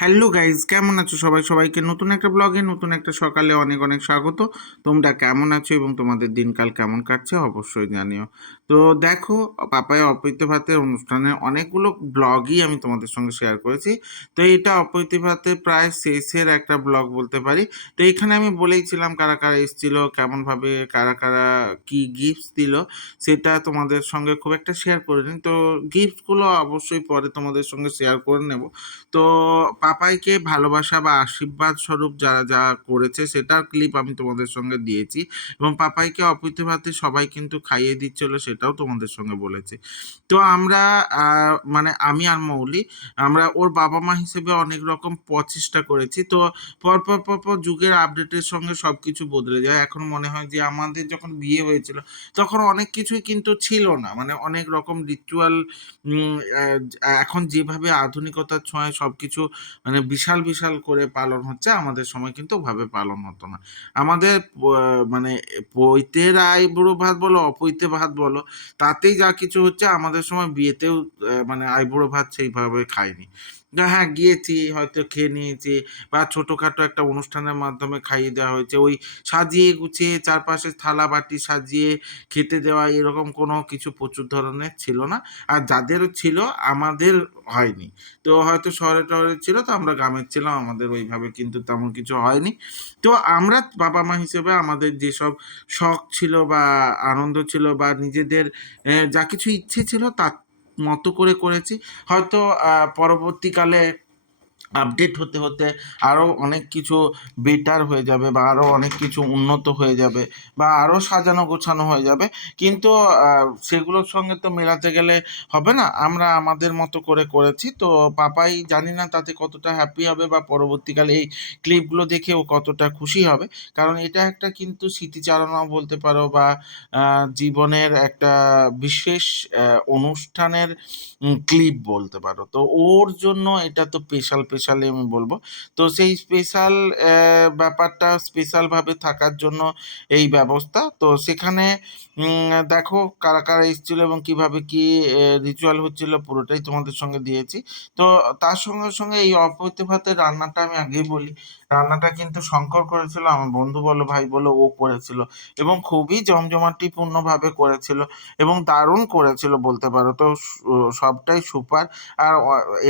Hello guys কেমন আছো সবাই? সবাইকে নতুন একটা ব্লগে, নতুন একটা সকালে অনেক অনেক স্বাগত। তোমরা কেমন আছো এবং তোমাদের দিনকাল কেমন কাটছে অবশ্যই জানিও। তো দেখো, পাপায় অপৈত ভাতের অনুষ্ঠানে অনেকগুলো ব্লগই আমি তোমাদের সঙ্গে শেয়ার করেছি। তো এটা অপৈত ভাতের প্রায় শেষের একটা ব্লগ বলতে পারি। তো এখানে আমি বলেইছিলাম কারা কারা এসেছিল, কেমনভাবে কারা কারা কি গিফটস দিল, সেটা তোমাদের সঙ্গে খুব একটা শেয়ার করে করিনি। তো গিফটগুলো অবশ্যই পরে তোমাদের সঙ্গে শেয়ার করে নেব। তো পাপাইকে ভালোবাসা বা আশীর্বাদ স্বরূপ যারা যা করেছে, সেটার ক্লিপ আমি তোমাদের সঙ্গে দিয়েছি এবং পাপাইকে অপৈত ভাতে সবাই কিন্তু খাইয়ে দিচ্ছিল সেটাও তোমাদের সঙ্গে বলেছি। তো আমরা মানে আমি আর মৌলি, আমরা ওর বাবা মা হিসেবে অনেক রকম প্রচেষ্টা করেছি। তো পরপর পরপর যুগের আপডেটের সঙ্গে সব কিছু বদলে যায়। এখন মনে হয় যে আমাদের যখন বিয়ে হয়েছিল, তখন অনেক কিছুই কিন্তু ছিল না। মানে অনেক রকম রিচুয়াল এখন যেভাবে আধুনিকতার ছোঁয়ায় সব কিছু মানে বিশাল বিশাল করে পালন হচ্ছে আমাদের সময় কিন্তু ওভাবে পালন হতো না। আমাদের মানে পৈতের আইবুড়ো ভাত বলো অপৈতে ভাত বলো তাতেই যা কিছু হচ্ছে আমাদের সময় বিয়েতেও মানে আইবুড়ো ভাত সেইভাবে খাইনি না, হ্যাঁ গিয়েছি, হয়তো খেয়ে নিয়েছি বা ছোটোখাটো একটা অনুষ্ঠানের মাধ্যমে খাইয়ে দেওয়া হয়েছে। ওই সাজিয়ে গুছিয়ে চারপাশে থালা বাটি সাজিয়ে খেতে দেওয়া এরকম কোনো কিছু প্রচুর ধরনের ছিল না। আর যাদেরও ছিল, আমাদের হয়নি। তো হয়তো শহরে টহরে ছিল তো আমরা গ্রামের ছিলাম, আমাদের ওইভাবে কিন্তু তেমন কিছু হয়নি। তো আমরা বাবা মা হিসেবে আমাদের যেসব শখ ছিল বা আনন্দ ছিল বা নিজেদের যা কিছু ইচ্ছে ছিল তার মতো করে করেছি। হয়তো পরবর্তীকালে আপডেট হতে হতে আরও অনেক কিছু বেটার হয়ে যাবে বা আরও অনেক কিছু উন্নত হয়ে যাবে বা আরও সাজানো গোছানো হয়ে যাবে। কিন্তু সেগুলোর সঙ্গে তো মেলাতে গেলে হবে না। আমরা আমাদের মতো করে করেছি। তো পাপাই জানি না তাতে কতটা হ্যাপি হবে বা পরবর্তীকালে এই ক্লিপগুলো দেখে ও কতটা খুশি হবে। কারণ এটা একটা কিন্তু স্মৃতিচারণাও বলতে পারো বা জীবনের একটা বিশেষ অনুষ্ঠানের ক্লিপ বলতে পারো। তো ওর জন্য এটা তো স্পেশাল স্পেশালি আমি বলব। তো সেই স্পেশাল ব্যাপারটা স্পেশালভাবে থাকার জন্য এই ব্যবস্থা। তো সেখানে দেখো কারা কারা এসেছিল এবং কীভাবে কি রিচুয়াল হচ্ছিল পুরোটাই তোমাদের সঙ্গে দিয়েছি। তো তার সঙ্গে সঙ্গে এই অপ্রতিভাতে রান্নাটা আমি আগেই বলি। রান্নাটা কিন্তু শঙ্কর করেছিল, আমার বন্ধু বলো, ভাই বলো, ও করেছিল এবং খুবই জমজমাটিপূর্ণভাবে করেছিল এবং দারুণ করেছিল বলতে পারো। তো সবটাই সুপার। আর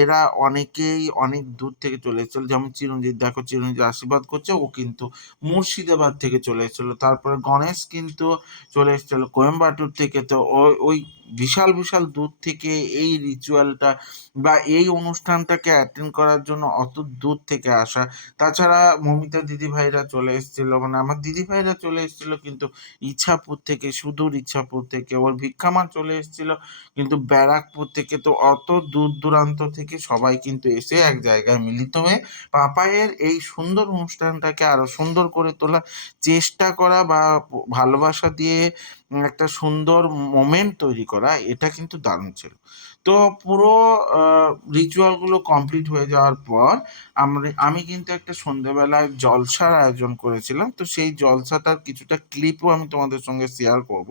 এরা অনেকেই অনেক দূর থেকে চলে এসেছিল, যেমন চিরঞ্জিত, দেখো চিরঞ্জিত আশীর্বাদ করছে, ও কিন্তু মুর্শিদাবাদ থেকে চলে এসেছিল। তারপরে গণেশ কিন্তু চলে এসেছিল, কোয়েম্বাটুর থেকে। তো ওই ওই বিশাল বিশাল দূর থেকে এই রিচুয়ালটা বা এই অনুষ্ঠানটাকে অ্যাটেন্ড করার জন্য অত দূর থেকে আসা। তাছাড়া মমিতা দিদি ভাইরা চলে এসেছিল মানে আমার দিদি ভাইরা চলে এসেছিল কিন্তু ইচ্ছাপুর থেকে, সুদূর ইচ্ছাপুর থেকে। ওর ভিক্ষামান চলে এসেছিল, কিন্তু ব্যারাকপুর থেকে তো অত দূর দূরান্ত থেকে সবাই কিন্তু এসে এক জায়গায় মিলিত হয়ে পাপায়ের এই সুন্দর অনুষ্ঠানটাকে আরও সুন্দর করে তোলার চেষ্টা করা বা ভালোবাসা দিয়ে একটা সুন্দর মোমেন্ট তৈরি করা। এটা কিন্তু দারুণ ছিল। তো পুরো রিচুয়ালগুলো কমপ্লিট হয়ে যাওয়ার পর, আমরা, আমি কিন্তু একটা সন্ধেবেলায় জলসার আয়োজন করেছিলাম। তো সেই জলসাটার কিছুটা ক্লিপও আমি তোমাদের সঙ্গে শেয়ার করব।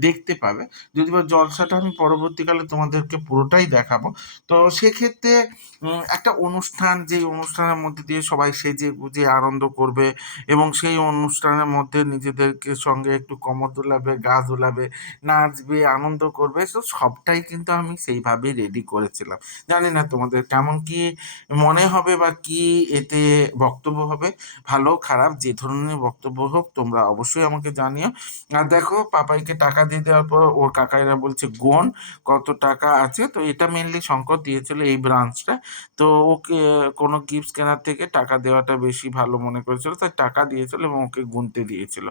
দেখতে পাবে। যদি বা জলসাটা আমি পরবর্তীকালে তোমাদেরকে পুরোটাই দেখাবো। তো সেক্ষেত্রে একটা অনুষ্ঠান যে অনুষ্ঠানের মধ্যে দিয়ে সবাই সেজে গুজে আনন্দ করবে এবং সেই অনুষ্ঠানের মধ্যে নিজেদেরকে সঙ্গে একটু কমর দোলাবে, গা দোলাবে, নাচবে, আনন্দ করবে, তো সবটাই কিন্তু আমি সেইভাবেই রেডি করেছিলাম। জানি না তোমাদের কেমন কি মনে হবে বা কি এতে বক্তব্য হবে। ভালো, খারাপ, যে ধরনের বক্তব্য হোক, তোমরা অবশ্যই আমাকে জানিও। আর দেখো, পাপাইকে টাকা দিয়ে দেওয়ার পর ওর কাকাইরা বলছে, গোন, কত টাকা আছে? তো এটা মেনলি শঙ্কর দিয়েছিল এই ব্রাঞ্চটা তো ওকে কোনো গিফট কেনার থেকে টাকা দেওয়াটা বেশি ভালো মনে করেছিল। তাই টাকা দিয়েছিল এবং ওকে গুনতে দিয়েছিল।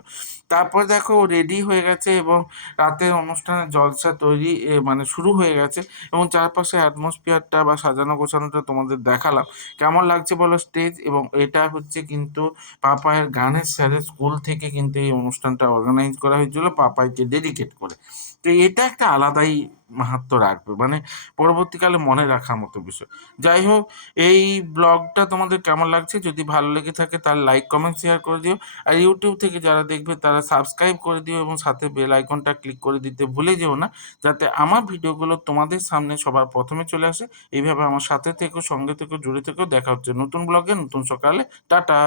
তারপর দেখো, ও রেডি হয়ে গেছে এবং রাতের অনুষ্ঠানে জলসা তৈরি মানে শুরু হয়ে গেছে এবং চারপাশে অ্যাটমসফিয়ারটা বা সাজানো গোছানোটা তোমাদের দেখালাম। কেমন লাগছে বলো স্টেজ এবং এটা হচ্ছে কিন্তু পাপায়ের গানের স্যারের স্কুল থেকে কিন্তু এই অনুষ্ঠানটা অর্গানাইজ করা হয়েছিল, পাপাইকে ডেডিকেট করে। তো এটা একটা আলাদাই মাহাত্ম রাখবে। মানে পরবর্তীকালে মনে রাখার মতো বিষয়। যাই হোক, এই ব্লগটা তোমাদের কেমন লাগছে? যদি ভালো লেগে থাকে তাহলে লাইক কমেন্ট শেয়ার করে দিও। আর ইউটিউব থেকে যারা দেখবে তারা সাবস্ক্রাইব করে দিও এবং সাথে বেল আইকনটা ক্লিক করে দিতে ভুলে যেও না, যাতে আমার ভিডিওগুলো তোমাদের সামনে সবার প্রথমে চলে আসে। এইভাবে আমার সাথে থেকো, সঙ্গে থেকো, জুড়ে থেকেও দেখা হচ্ছে নতুন ব্লগে, নতুন সকালে। টাটা!